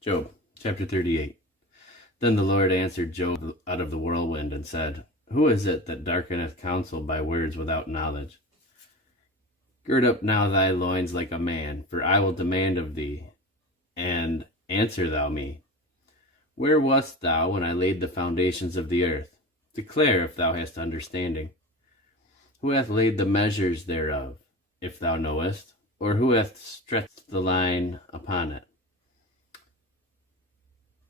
Job, chapter 38. Then the Lord answered Job out of the whirlwind and said, Who is it that darkeneth counsel by words without knowledge? Gird up now thy loins like a man, for I will demand of thee, and answer thou me. Where wast thou when I laid the foundations of the earth? Declare if thou hast understanding. Who hath laid the measures thereof, if thou knowest? Or who hath stretched the line upon it?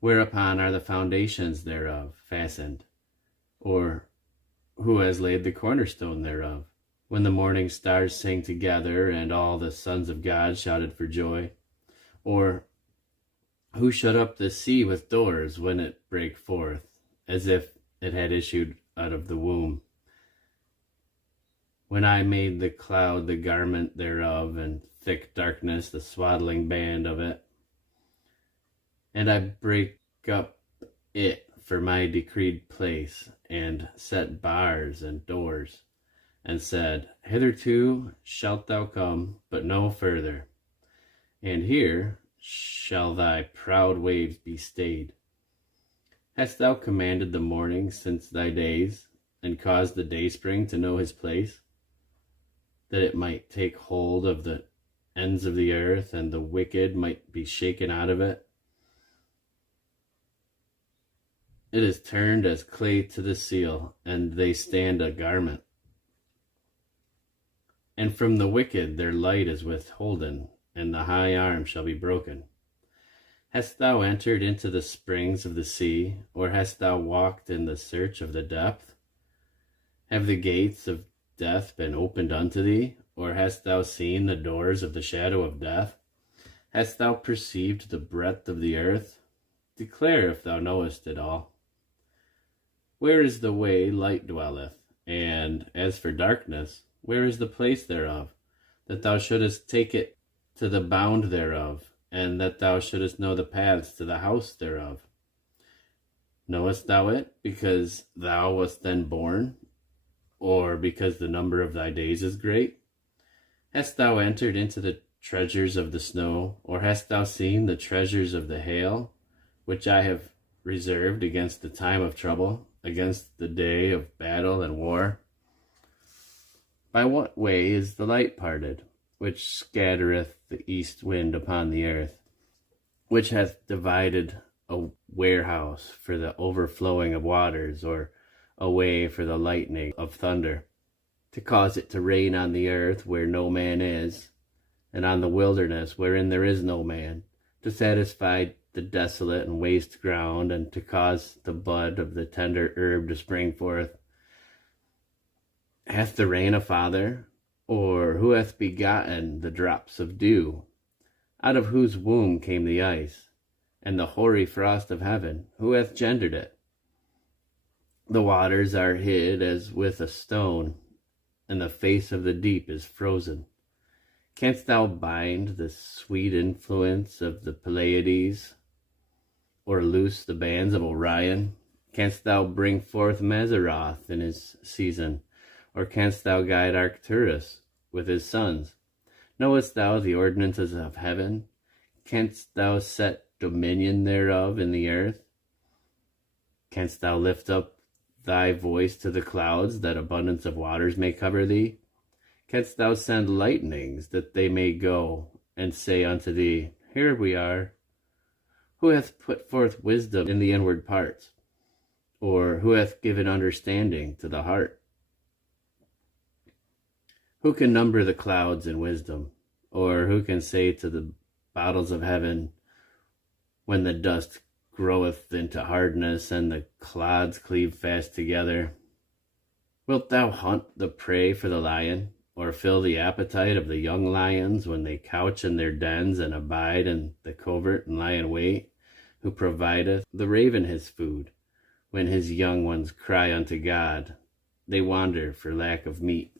Whereupon are the foundations thereof fastened? Or who has laid the cornerstone thereof? When the morning stars sang together, and all the sons of God shouted for joy? Or who shut up the sea with doors when it brake forth, as if it had issued out of the womb? When I made the cloud the garment thereof, and thick darkness the swaddling band of it, and I break up it for my decreed place, and set bars and doors, and said, Hitherto shalt thou come, but no further, and here shall thy proud waves be stayed. Hast thou commanded the morning since thy days, and caused the dayspring to know his place, that it might take hold of the ends of the earth, and the wicked might be shaken out of it? It is turned as clay to the seal, and they stand a garment. And from the wicked their light is withholden, and the high arm shall be broken. Hast thou entered into the springs of the sea, or hast thou walked in the search of the depth? Have the gates of death been opened unto thee, or hast thou seen the doors of the shadow of death? Hast thou perceived the breadth of the earth? Declare if thou knowest it all. Where is the way light dwelleth? And as for darkness, where is the place thereof? That thou shouldest take it to the bound thereof, and that thou shouldest know the paths to the house thereof. Knowest thou it, because thou wast then born, or because the number of thy days is great? Hast thou entered into the treasures of the snow, or hast thou seen the treasures of the hail, which I have reserved against the time of trouble, against the day of battle and war? By what way is the light parted, which scattereth the east wind upon the earth, which hath divided a warehouse for the overflowing of waters, or a way for the lightning of thunder, to cause it to rain on the earth where no man is, and on the wilderness wherein there is no man, to satisfy the desolate and waste ground, and to cause the bud of the tender herb to spring forth? Hath the rain a father? Or who hath begotten the drops of dew? Out of whose womb came the ice, and the hoary frost of heaven? Who hath gendered it? The waters are hid as with a stone, and the face of the deep is frozen. Canst thou bind the sweet influence of the Pleiades, or loose the bands of Orion? Canst thou bring forth Mazzaroth in his season, or canst thou guide Arcturus with his sons? Knowest thou the ordinances of heaven? Canst thou set dominion thereof in the earth? Canst thou lift up thy voice to the clouds, that abundance of waters may cover thee? Canst thou send lightnings, that they may go and say unto thee, Here we are? Who hath put forth wisdom in the inward parts? Or who hath given understanding to the heart? Who can number the clouds in wisdom? Or who can say to the bottles of heaven, when the dust groweth into hardness, and the clods cleave fast together? Wilt thou hunt the prey for the lion, or fill the appetite of the young lions when they couch in their dens and abide in the covert and lie in wait? Who provideth the raven his food, when his young ones cry unto God, they wander for lack of meat.